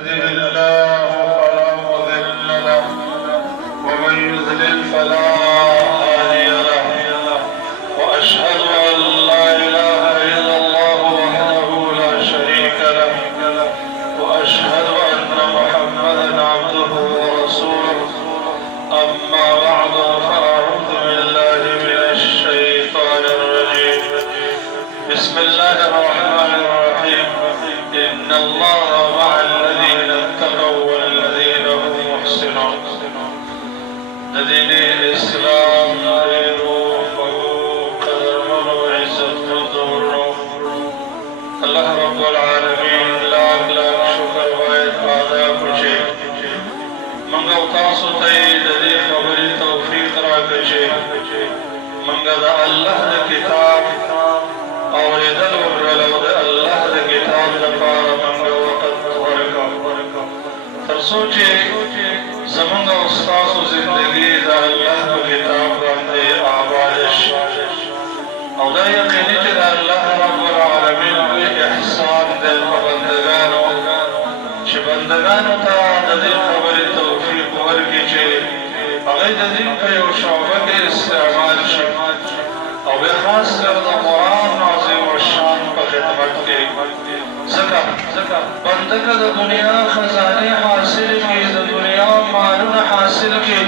يهده الله فلا مضل له ومن يضلل فلا هادي له وأشهد أن لا إله إلا الله وحده لا شريك له وأشهد أن محمدا عبده ورسوله أما بعد فأعوذ بالله من الشيطان الرجيم بسم الله الرحمن الرحيم إن الله مع الذين اتقوا والذين هم محسنون الذين إسلام اللہ رب العالمین لاکھ لاکھ شکر باید ادا کچے منگا تاسو تید دی خبری توفیق را کچے منگا دا اللہ دا کتاب اور دل ورلو دا اللہ دا کتاب دا پارا منگا وقت ورکا ترسوچے زمانگا استاس و زندگی دا اللہ دا کتاب باندے آبادش او دا یقینی چی دا اللہ رب العالمین کوئی احسان دے بندگانو چی بندگانو تا دا دی خبری توفیق ورکی چی اغی دا دین پہ یو شعبہ کے استعمال شی او بے خاص کر دا قرآن عظیم و شان پا خدمت کے زکا بندگا دا دنیا خزانے حاصل کی دا دنیا معلوم حاصل کی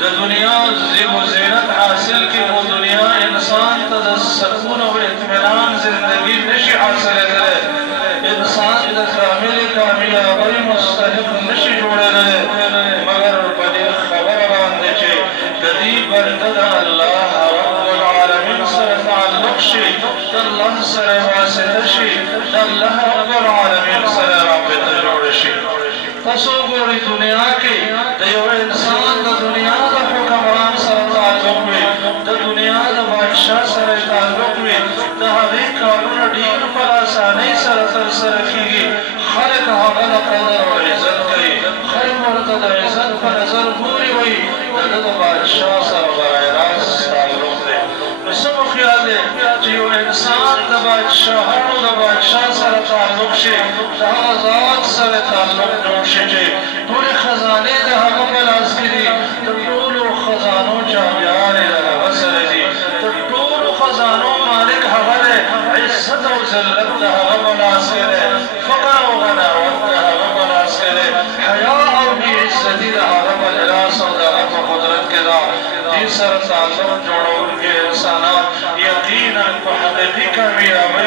دا دنیا زیب و زینت حاصل کی وہ دنیا انسان تا دا سکون و اطمینان زندگی نشی حاصل کرے انسان دا کامیابی مستحق نشی جوڑے رہے مگر بڑی خبر باندے چھے کدی بندد اللہ رب العالمین سر تعلق شی دا اللہ سر واسطہ شی دا اللہ رب العالمین سر رابط جوڑ شی تصوری دنیا کی دیو انسان دا دنیا دا حکمران سر تعلق میں دا دنیا دا بادشاہ سر تعلق میں دا حقیق کامل دین پر آسانی سر کی خلق حقل قدر و عزت کی خلق مرتد عزت پر نظر پوری ہوئی دا بادشاہ سر برائے راست تعلق دے نسم خیال دے جیو انسان دا بادشاہ سر تعلق شے دا ذات سر تعلق جوڑ شے پورے خزانے دا حق پلاس کی دی دا طول خزانوں چاہیار دا غسر دی دا طول خزانوں مالک حقل عزت و ذلت دا حق پلاس کی دی فقر و غناوت دا حق پلاس کی دی حیاء و بی عزتی دا حق پلاس و دا حق قدرت کی دا دی سر تعلق جوڑوں کے انسانات یقینا کو حقیقی کامیاب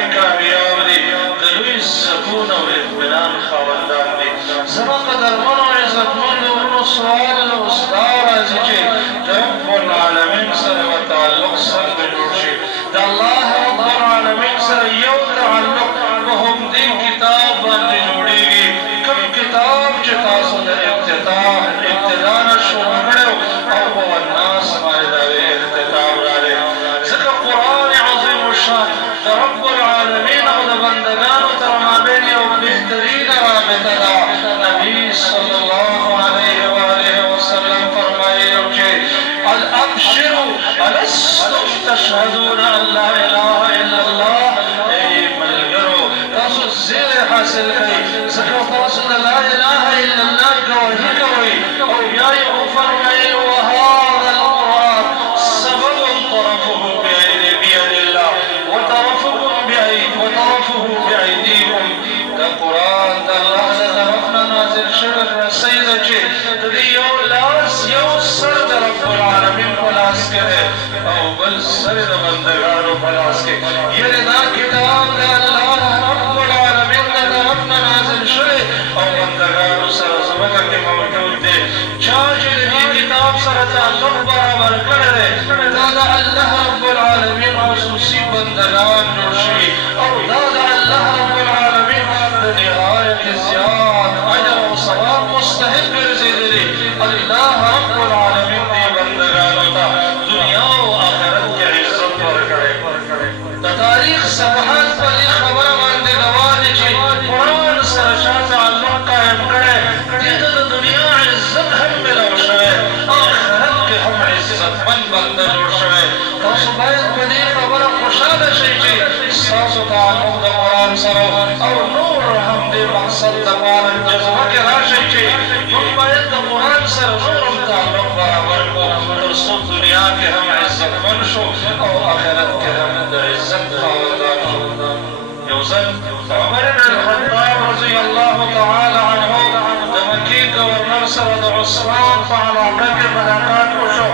دی دلوی سکون و اطمینان خواندان دی زمان قدر من و عزت من و سوال و اصدار ازجی رب العالمین سر و تعلق سر بجوشی دا اللہ رب العالمین سر یو تعلق وهم دی کتاب باندی جوڑی گی کم کتاب چتا سو دا ابتدانا شروع کرو او هو الناس مائدہ اختتاب رالے ذکر قرآن عظیم الشان دا رب العالمین او دا بندگان و ترمابین او بہترین رابطہ دا نبی صلی اللہ علیہ وآلہ وسلم فرمائے اوچے الابشروا الستم تشہدون ان لا الہ الا اللہ اے ملگرو تاسو زیر حاصل کئی ذکر تاسو لا الہ الا اللہ گواہی کوئی او یائی او فرمائے وہذا القرآن سبب طرفه بید اللہ وطرفه بعیدیکم دا قرآن دا اللہ دا طرفنا نازل شرف رسید چے دی یو لاس یو سر دا رب العالمین پلاس کرے او بل سر دا بندگانو پلاس کے یہ دا کتاب دا اللہ رب العالمین دا طرفنا نازل شرف او بندگانو سر زمکہ کے موجود دے چاچے دی کتاب سر تعلق برابر کرے دا اللہ رب العالمین خصوصی بندگان جوشی او دا اللہ رب العالمین نہایت زیاد اجر و ثواب مستحق رزیدلی اللہ رب العالمین دی بندگانو تا دنیا و آخرت کے عزت پر کرے دا تاریخ صفحات پر یہ خبر باندے گواہ چی قرآن سرشان تعلق قائم کرے دیتا دا دنیا عزت ہم ملو شوئے آخرت کے ہم عزت من بندہ جوڑ شوئے تو صبایت بنی خبر خوشاد شیچی ساس و تعلق دا قرآن سرو او نور ہم دے مقصد دا قرآن جذبت چې موږ باید د قرآن سره نور هم تعلق برابر کړو تر څو دنیا کې هم عزتمن شو او آخرت کې هم د عزت خاوندان شو. یو ځل عمر بن الخطاب رضی الله تعالی عنه د مکې ګورنر سره د عثمان په علاقه کې ملاقات وشو.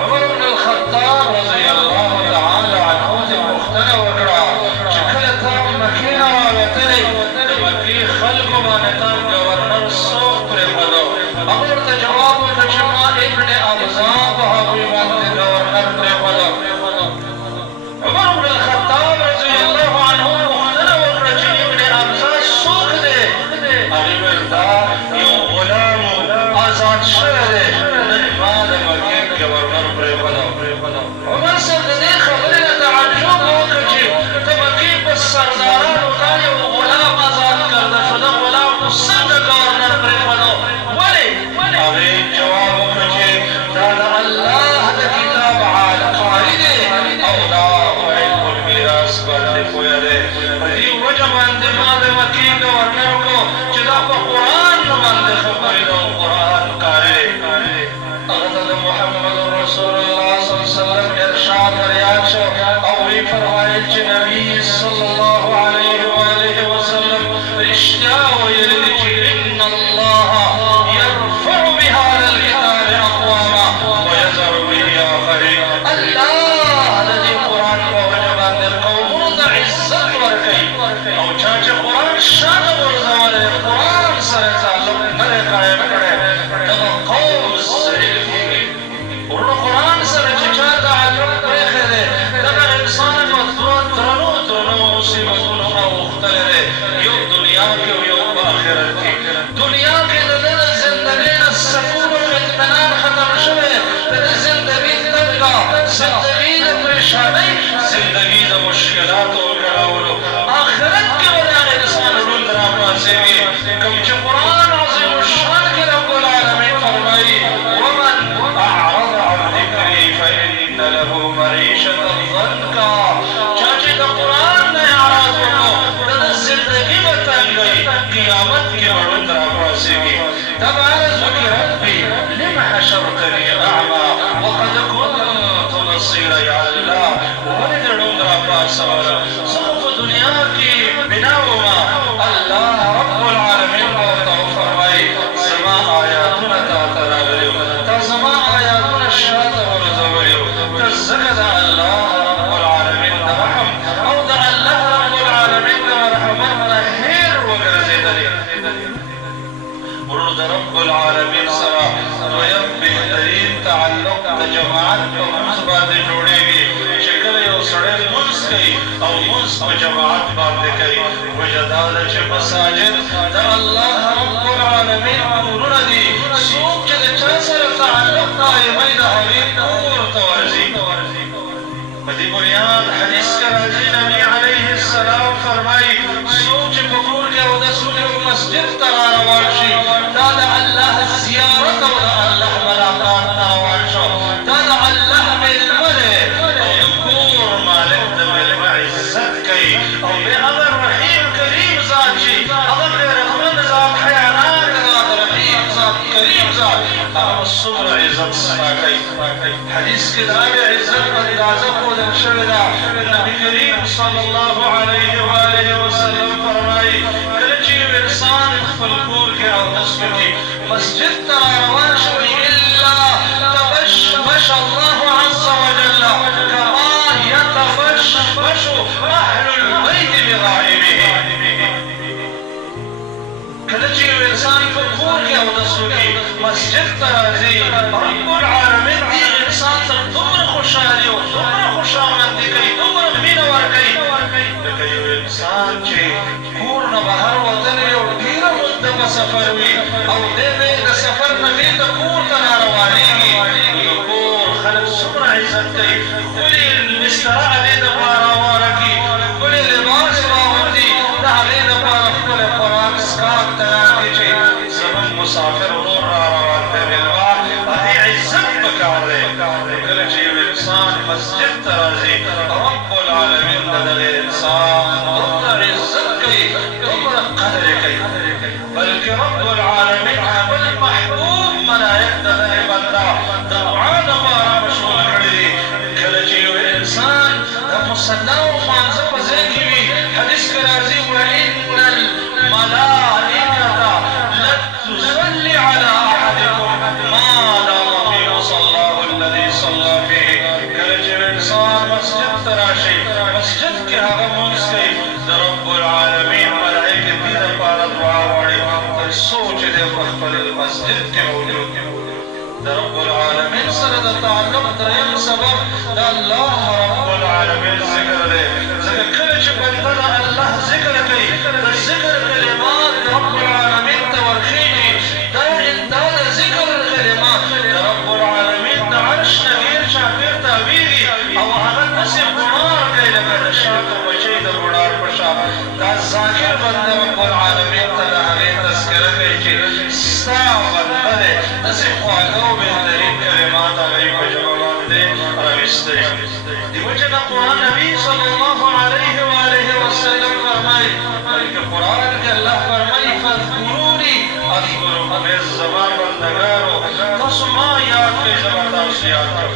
عمر بن الخطاب رضی الله تعالی عنه دې پوښتنه وکړه چې کله تا مکې نه راوتلی د مکې خلکو باندې تا ګورنر څوک پرېښودو؟ هغه ورته جواب وکړه چې ما ابن ابزا په هغوی باندې ګورنر پرېښودو. عمر بن الخطاب رضی الله عنه پوښتنه وکړه چې ابن ابزا څوک دی؟ هغې ویل دا یو غلام آزاد شوی دی، نن ما د مکې ګورنر پرېښودو. عمر صاحب د دې خبرې نه تعجب وکړ چې د مکې په سردارانو دا یو غلام آزاد کرده شو، دا غلام نو څنګه ګورنر پرېښودو؟ ولې؟ هغې جواب وکړ چې دا د الله د کتاب قاري دی او دا په علم المیراث باندې پوهه دی. په دې وجه باندې ما د مکې ګورنر کړو چې دا په قرآن باندې خبرې ده او قرآن قاري دی. هغه ته د محمد رسول الله صلی الله علیه وسلم ارشاد ریاد شو او وی فرمایل چې نبی صلی الله علیه و آله وسلم رښتیا ویل دي چې ان الله يرفع بهذا الكتاب اقواما ويذر به آخرين. الله د دې قرآن په وجه باندې قومونو ته عزت ورکوي او چا چې قرآن شاته غورځولی قرآن سره تعلق نه دی قایم کړی دغه قوم ذلیل کېږي. ورونو قرآن سره چې چا تعلق پرېښی دی دغه انسان په درنو درنو مصیبتونو اوښتلی دی، یو دنیا کې او یو په آخرت کې. دنیا کې د ده د زندګۍ نه سکون او اطمینان ختم شوی، د ده زندګي تنګه، زندګي د پریشانۍ، زندګي د مشکلاتو او کړاولو. آخرت کې به د هغې انسان ړوند راپاڅېږي کوم چې قرآن عظیم الشان کې رب العالمین فرمایي ومن اعرض عن ذکري فإن له معیشة ضنکا. چا چې د قرآن نه اعراض وکړو د ده زندګي به تنګوي، قیامت کې به ړوند راپاڅېږي. دا به عرض وکړي ربي لم حشرتني اعمى وقد كنت بصيرا. یا الله ولې دې ړوند راپاڅوله؟ زه خو په دنیا کې بنا ومه. الله رب العالمین به ورته وفرمایي زما آیاتونه تا ته راغلي وو، تا زما آیاتونه شاته غورځولي وو، ته ځکه د الله رب العالمین د رحم او د الله رب العالمین د مرحمت نه هېر وګرځېدلې. ورونو د رب العالمین سره دویم بهترین تعلق د جماعت په منځ باندې جوړېږي چې کله یو سړی لمونځ کوي او لمونځ په جماعت باندې کوي. وجه دا ده چې مساجد د الله رب العالمین کورونه دي. څوک چې د چا سره تعلق قایموي د هغې کور ته ورځي. په دې بنیاد حدیث کې راځي نبي علیه السلام فرمایي څوک چې په کور کې اودس وکړي او مسجد ته راروان شي دا د الله زیارت او د الله ملاقات ته روان شو. دا د الله مېلمه دی او د کور مالک د مېلمه عزت کوي او بیا هغه رحیم کریم ذات چې هغه غیرتمند ذات، حیانات ذات، رحیم ذات، کریم ذات، هغه څومره عزت ستا کوي. حدیث کې د هغې عزت اندازه ښودل شوې ده. نبي کریم صلی الله علیه و آله وسلم فرمایي کله چې یو انسان خپل کور کې اودس وکړي مسجد ته راروان شوي الا تبشبش الله عز وجل کما یتبشبش اهل البیت بغائبه. کله چې یو انسان په کور کې اودس وکړي مسجد ته راځي رب العالمین دې انسان ته دومره خوشحالي او دومره خوشامدي کوي، دومره مینه ورکوي لکه یو انسان چې کور نه بهر وتلی او ډېره مده په سفر وي او دی به د سفر نه بېرته کور ته راروانېږي. د کور خلک څومره عزت کوي، ښکلې بستره هغې دپاره هواره کړي، ښکلې لباس راغوندي، د هغې دپاره ښکلی خوراک څښاک تیار کړي چې زموږ مسافر ورور را روان دی مېلمه د دې عزت پکار دی. کله چې یو انسان مسجد ته راځي رب العالمین د دغه انسان دومره عزت کوي، دومره قدر یې کوي، بلکې رب رب العالمین خپل محبوب ملائک د دغه بنده د دعا لپاره مشغول کړي دي. کله چې یو انسان د مصلی او مانځه په ځای کې وي، حدیث کې راځي وإن الملائکة لتصلي على أحدكم ما دام في مصلاه الذي صلى فيه. کله چې انسان مسجد ته راشي، مسجد کې هغه مونځ کوي، د رب العالمین ملائکې دې لپاره دعا غواړي تر څو چې دی په خپل مسجد کې موجود وي. د رب العالمین سره د تعلق دریم سبب د الله رب العالمین ذکر دی. ځکه کله چې بنده د الله ذکر کوي، د ذکر کلمات رب العالمین ته ورخېږي. دا د ذکر کلمات د رب العالمین د عرش نه ډېر چاپېر تاویږي او هغه داسې ګڼار کوي لکه د شاته بچی د ګڼار په شا. دا ذاکر بنده رب العالمین ته د هغې تذکره کوي چې ستا بنده دی، داسې خواږه او بهترین کلمات هغوی په ژبه باندې راویستی. دې وجې نه قرآن نبي صلی الله علیه وآله وسلم فرمایي، بلکې قرآن کې الله فرمایي فاذکروني اذکرکم. ای زما بندګانو تاسو ما یاد کړئ، زه به تاسو یاد کړم.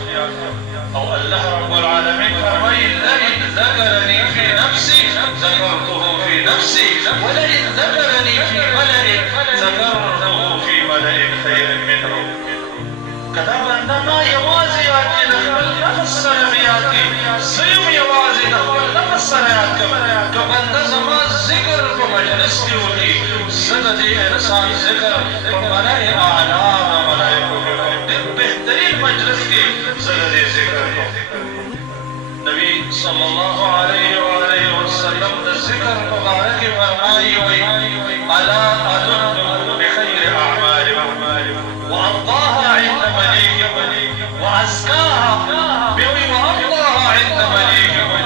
او الله رب العالمین فرمایي لئن ذکرني في نفسي ذکرته في نفسي ولئن ذکرني في ملأ ذکرته في ملأ خیر منه. که دا بنده ما یوازې یاد کړي، د خپل نفس سره مې یاد کړي، زه یم یوازې د خپل نفس سره یاد کړم. که بنده زما ذکر په مجلس کې وکړي، زه د دې انسان ذکر په ملأ اعلی د ملایکو کې کوم، ډېر بهترین مجلس کې زه د دې ذکر کوم. نبی صلی الله علیه وآله وسلم د ذکر په باره کې فرمایي الا ادلکم بخیر اعمالکم وأرضاها عند مليككم وأزكاها وأرضاها عند مليككم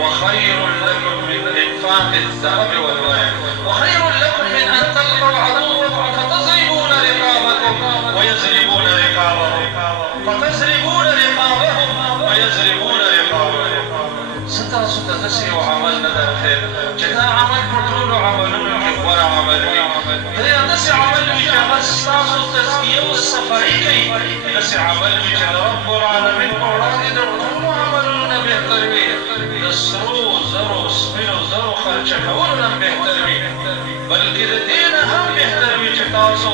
وخير لكم من إنفاق الذهب والورق وخير لكم من أن تلقوا عدوكم فتضربون رقابكم ويضربون رقابهم ستاسو ته داسې یو عمل نه درښیم چې دا عمل په ټولو عملونو کې غوره عمل وي. دا یو داسې عمل وي چې هغه ستاسو تزکیه او صفایي کوي. داسې عمل وي چې د رب العالمین په وړاندې د ټولو عملونو نه بهتر وي، د سرو زرو سپینو زرو خرچه کولو نه بهتر وي، بلکې د دې نه هم بهتر وي چې تاسو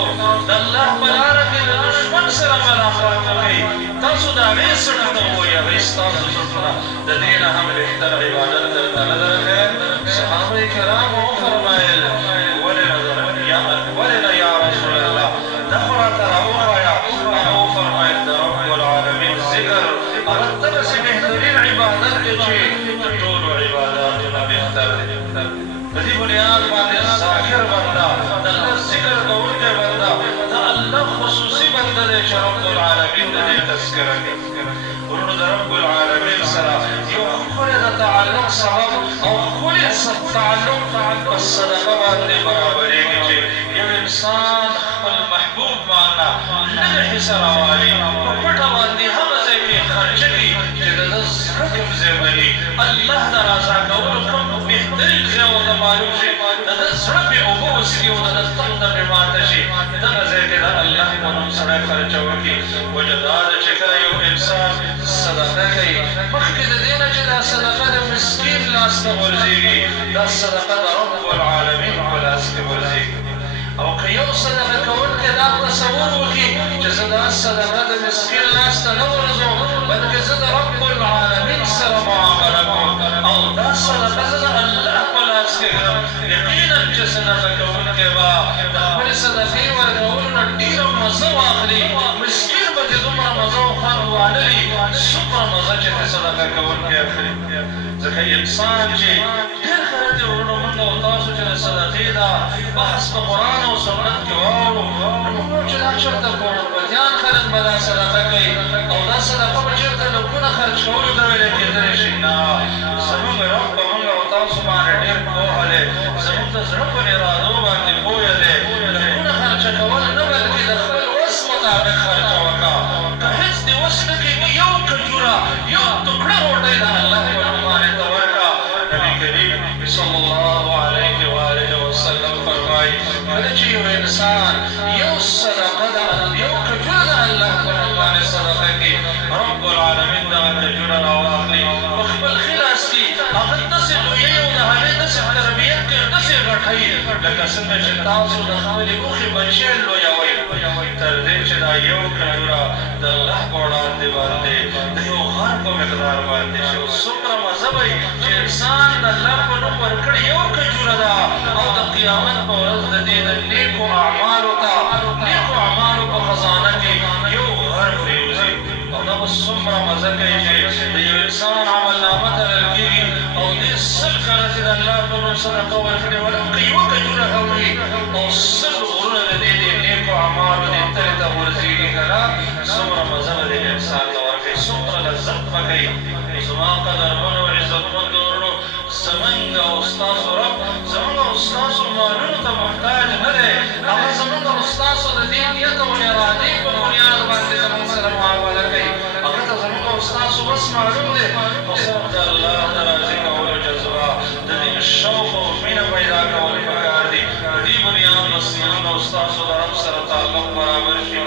د الله په لاره کې د دشمن سره ملاقات وکړئ. تاسو د هغې سړه ته ووایئ، هغې ستاسو زړونه د دې نه هم بهتر عبادت درته نه درکوي. صحابه کرامو وفرمایل ولې نه یا رسول الله، دا خو راته راوښایه. هغه وفرمایل د رب العالمین ذکر هغه دغسې بهترین عبادت دی چې د ټولو عباداتو نه بهتر دی. په دې بنیاد باندې ذاکر بنده، د الله ذکر کوونکی بنده، د الله خصوصي بنده دی چې رب العالمین د دې تذکره کوي. ورونو د رب العالمین سره یو ښکلی د تعلق سبب او ښکلی تعلق په صدقه باندې برابرېږي چې یو انسان خپل محبوب باندې لږه حصه راوالي، په پټه باندې هغه ځای کې خرچه کړي چې د ده زړه کوم ځای بني، الله د رضا کولو کوم بهترین ځای ورته معلوم شي، د ده زړه پرې اوبه وڅښي او د ده تنده پرې ماته شي، دغه ځای کې د الله په نوم سړی خرچه وکړي. وجه دا ده چې کله یو انسان صدقه کوي، مخکې د دې نه چې دا صدقه د مسکین لاس ته ورځېږي، دا صدقه د رب العالمین په لاس کې ورځېږي. او که یو صدقه کوونکی دا تصور وکړي چې زه دا صدقه د مسکین لاس ته نه ورځم، بلکې زه د رب العالمین سره معامله کوم او دا صدقه زه د الله په لاس کې کړم، یقینا چې صدقه کوونکی به د خپلې صدقې ورکولو نه ډېره مزه واخلي. مسکین به دې دومره مزه او خوند وانه لي څومره مزه چې د صدقه کوونکی اخلي. ځکه انسان چې ډېر خلک دي ورونو، موږ او تاسو چې د صدقې دا بحث په قرآن او سنت کې واورو، نو موږ چې دا چېرته کوربتیان خلک به دا صدقه کوي او دا صدقه به چېرته لکونه خرج کولو ته ویلی کېدلی شي. نه، زموږ رب په موږ او تاسو باندې ډېر پوهه دی، زموږ د زړه په ارادو باندې پوهه دی. لکونه خرچه کول نه، بلکې د خپل وس مطابق خرچه وکړه. که هېڅ دې وس نه کېږي، یو کجوره یو ټوکړه روټۍ د الله په نوم باندې ته ورکړه. نبي کریم صلی الله علیه وآله وسلم فرمایي کله چې یو انسان یو صدقه ده یو کجوره ده الله په نوم باندې صدقه کې رب العالمین دغه کجوره راواخلي په خپل خلاص کې هغه داسې لویوي او د هغې داسې تربیت کوي داسې غټوي لکه څنګه چې تاسو د خپلې اوښې بچی لویوئ تر دې چې دا یو کجوره د الله په وړاندې باندې د یو غر په مقدار باندې شي او څومره مزه به چې انسان د الله په نوم ورکړي یو کجوره ده او د قیامت په ورځ د دې د نیکو اعمالو ته نیکو اعمالو په خزانه کې یو غر پرېوځي او دا به څومره مزه کوي چې د یو انسان عملنامه ته ویل کېږي او دې سل کاله چې د الله په نوم صدقه ورکړې ولکه یوه کجوره هم وي او سل غرونه د دې نیکو اعمالو دې تلې ته ورځېږي که نه څومره مزه به دې انسان ته ورکوي څومره لذت به کوي زما قدرمنو عزتمندو ورونو زمونږ او ستاسو رب زمونږ او ستاسو مالونو ته محتاج نه دی هغه زمونږ او ستاسو د دې نیت او ارادې په بنیاد باندې زمونږ سره معامله کوي هغه ته زمونږ او ستاسو بس معلوم دی خو صرف د الله د راضي کولو جذبه د دې شوق او مینه پیدا کول پکار دي په دې بنیاد به زمونږ او ستاسو د رب سره تعلق برابر شي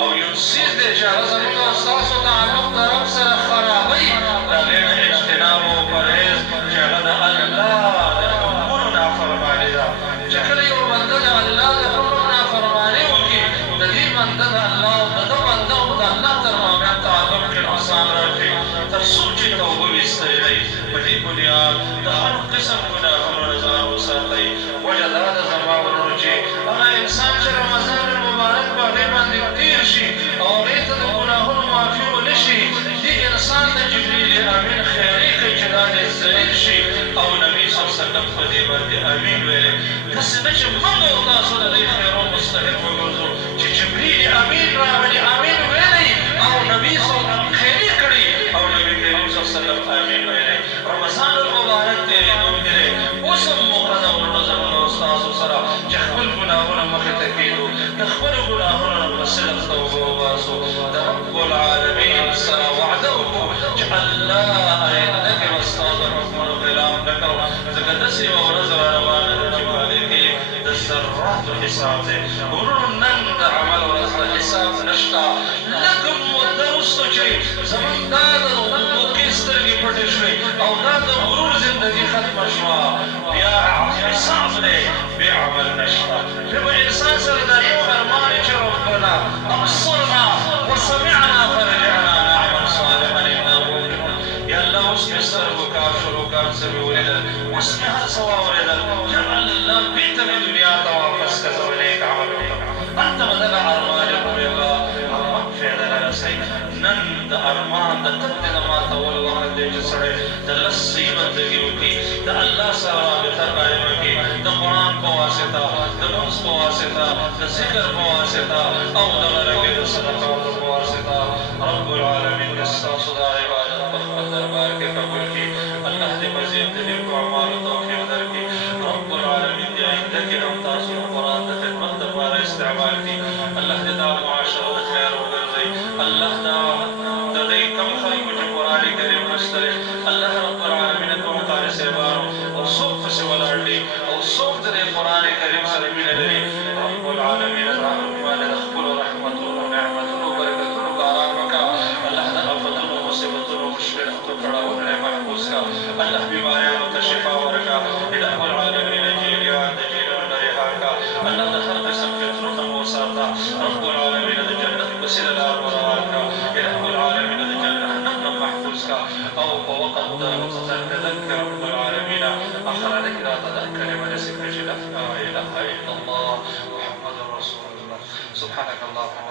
او یو څیز دی چې هغه زمونږ او ستاسو تعلق د رب سره خرابوي د هغې نه اجتناب او پرهیز چې هغه د الله د حکمونو نافرماني ده چې کله یو بنده د الله د حکم نافرماني وکړي د دې بنده د الله د ده بنده او د الله تر مابین تعلق کې نقصان راځي تر څو چې توبه ویستلی دی په دې بنیاد د هر قسم ګناهونو نه ځان وساتئ وجه دا ده زما ورونو چې هغه انسان چې رمضان المبارک په هغې باندې تېر شي او هغې ته د ګناهونو معافي ونه شي دې انسان ته جبریل امین خیري کوي چې دا دې ذلیل شي او نبي صلی الله علیه وسلم په دې باندې امین ویلی داسې نه چې موږ او تاسو د دې خیرو مستحق وګرځو چې جبریل امین راغلي امین ویلی او نبي صلی الله علیه وسلم خیري کړي او نبي کریم صلی الله علیه وسلم امین ویلی رمضان المبارک تېرېدونکی دی اوس هم موقع ده ورونو زموږ او ستاسو سره چې خپل ګناهونه مخې ته کېږدو د خپلو ګناهونو نه په صدق توبه وباسو د رب العالمین سره وعده وکړو چې الله آینده کې به ستاسو حکمونو خلاف نه کوو ځکه داسې یوه ورځ را روانه ده چې په هغې کې د ذراتو حساب دی ورونو نن د عمل ورځ د حساب نشته لږ موده وروسته چې زموږ دا د غوږې سترګې پټې شوې او دا د غرور زندګي ختمه شوه بیا حساب دی بیا عمل نشته بیا به انسان سره دا یو ارمان چې ربنا ابصرنا وسمعنا فرجعنا نعمل صالحا انا موقنون یا الله اوس مې سترګو کار شروع کار څه مې ولیدل اوس مې هر څه واورېدل یا الله بېرته مې دنیا ته واپس کړه زه به نیک عمل وکړم هلته به دغه ارمان یې کوم الله ارمان فایده نه رسوي نن د ارمان د تندې د ماتولو وخت دی چې سړی د لس صحیح بندګي وکړي د الله سره رابطه قایمه کړي د قرآن په واسطه د لمونځ په واسطه د ذکر په واسطه او دغه رنګې د صدقاتو په واسطه رب العالمین دې ستاسو دا عبادت په خپل دربار کې قبول کړي الله دې مزید د نیکو اعمالو توفیق درکړي رب العالمین دې آینده کې هم تاسو د قرآن د خدمت لپاره استعمال کړي الله دې دا معاشره د خیر وګرځوي الله دا د دې کم خلکو چې قرآن کریم لوستلی الله رب العالمین کوم قاري صاحبانو او څوک پسې ولاړ دي او څوک د دې قرآن کریم سره مینه لري رب العالمین باندې د خپلو رحمتونو نعمتونو برکتونو باران وکړه الله د آفتونو مصیبتونو مشکلاتو کړاوونو نه محفوظ کړه الله بیماریانو ته شفا ورکړه اله العالمین جیلیان د جیلونو نه رها کړه الله د هر قسم فتنو نه مو وساته رب العالمین د جنت وسیله لار ورار کړه اله العالمین د جهنم نه محفوظ کړه او په وقت د تذکر رب العالمین اخرانك لا تذكر ونسك لا اله الا الله محمد رسول الله سبحانك اللهم